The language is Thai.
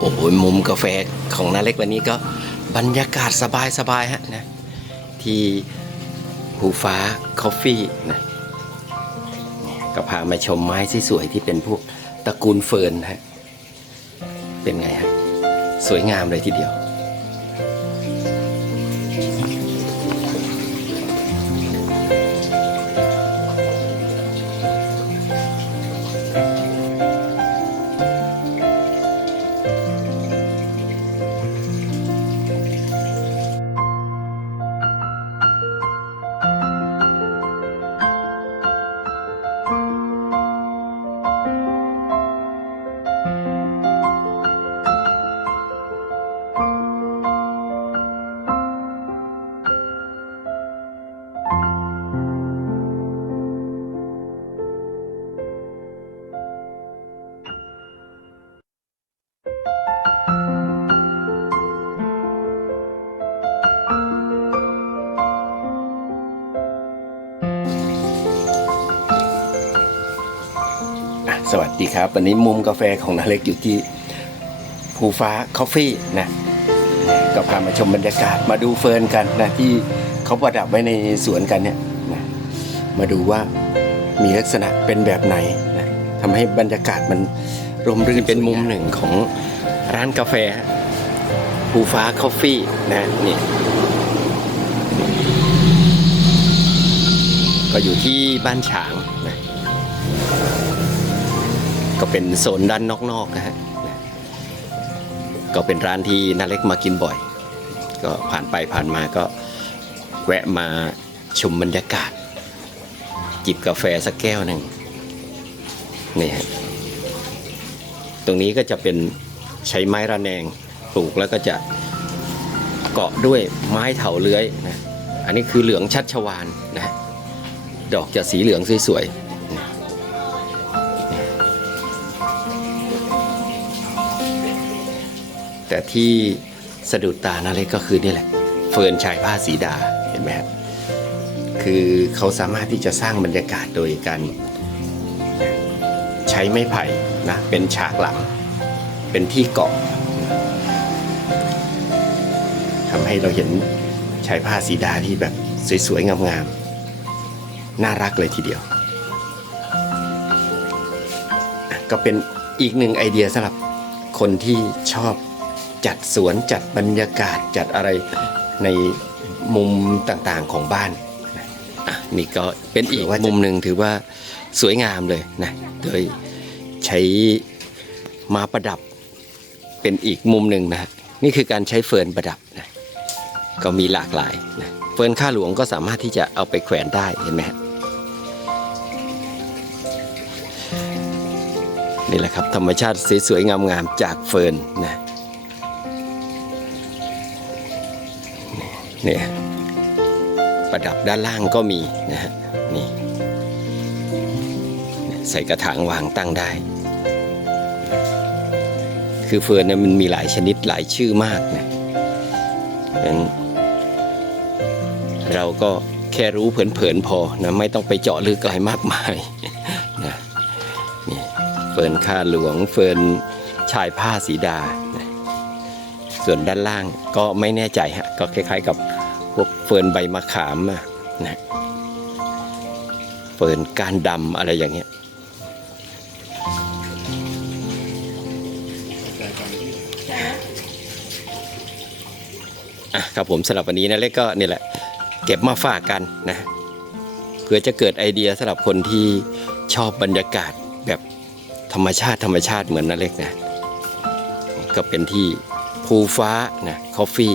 โอ้โหมุมกาแฟของนาเล็กวันนี้ก็บรรยากาศสบายๆฮะนะที่หูฟ้าคอฟฟี่นะก็พามาชมไม้ที่สวยๆที่เป็นพวกตระกูลเฟิร์นฮะเป็นไงฮะ สวยงามเลยทีเดียว สวัสดีครับ วันนี้มุมกาแฟของนาเล็กอยู่ที่ภูฟ้าคอฟฟี่นะก็พามาชมบรรยากาศมาดูเฟิร์นกันนะที่เขาประดับไว้ในสวนกันเนี่ยนะมาดูว่ามีลักษณะเป็นแบบไหนนะทำให้บรรยากาศมันร่มรื่นเป็นมุมหนึ่งของร้านกาแฟภูฟ้าคอฟฟี่นะนี่ก็อยู่ที่บ้านฉางนะ ก็เป็นโซนด้านนอกๆนะฮะก็เป็นร้านที่นาเล็กมากินบ่อย ก็ผ่านไปผ่านมาก็แวะมาชมบรรยากาศ จิบกาแฟสักแก้วหนึ่งนี่ฮะตรงนี้ก็จะเป็นใช้ไม้ระแนงปลูกแล้วก็จะเกาะด้วยไม้เถาเลื้อยนะอันนี้คือเหลืองชัดชวานนะดอกจะสีเหลืองสวยๆ แต่ที่สะดุดตานาเล็กก็คือนี่แหละ เฟิร์นชายผ้าสีดาเห็นไหมครับคือเขาสามารถที่จะสร้างบรรยากาศโดยการใช้ไม้ไผ่นะเป็นฉากหลัง เป็นที่เกาะทำให้เราเห็นชายผ้าสีดาที่แบบสวยๆงามๆน่ารักเลยทีเดียว ก็เป็นอีกหนึ่งไอเดียสำหรับคนที่ชอบ จัดสวนจัดบรรยากาศจัดอะไรในมุมต่างๆของบ้านนะอะนี่ก็เป็นอีกมุมหนึ่งถือว่าสวยงามเลยนะโดยใช้มาประดับเป็นอีกมุมหนึ่งนะฮะนี่คือการใช้เฟิร์นประดับนะก็มีหลากหลายนะเฟิร์นข้าหลวงก็สามารถที่จะเอาไปแขวนได้เห็นไหมฮะนี่แหละครับธรรมชาติสวยๆงามๆจากเฟิร์นนะ เนี่ยประดับด้านล่างก็มีนะฮะนี่ใส่กระถางวางตั้งได้ คือเฟิร์นเนี่ยมันมีหลายชนิดหลายชื่อมากนะงั้นเราก็แค่รู้เผินๆพอนะไม่ต้องไปเจาะลึกอะไรมากมายนะนี่เฟิร์นข้าหลวงเฟิร์นชายผ้าสีดานะส่วนด้านล่างก็ไม่แน่ใจฮะก็คล้ายๆกับ วกเฟิร์นใบมะขามอะนะเฟิร์นก้านดำอะไรอย่างเงี้ยอะครับผมสำหรับวันนี้นะเล็กก็นี่แหละ เก็บมาฝากกันนะเพื่อจะเกิดไอเดียสำหรับคนที่ชอบบรรยากาศแบบธรรมชาติธรรมชาติเหมือนนั่นเล็กนะ ก็เป็นที่ภูฟ้านะคอฟฟี่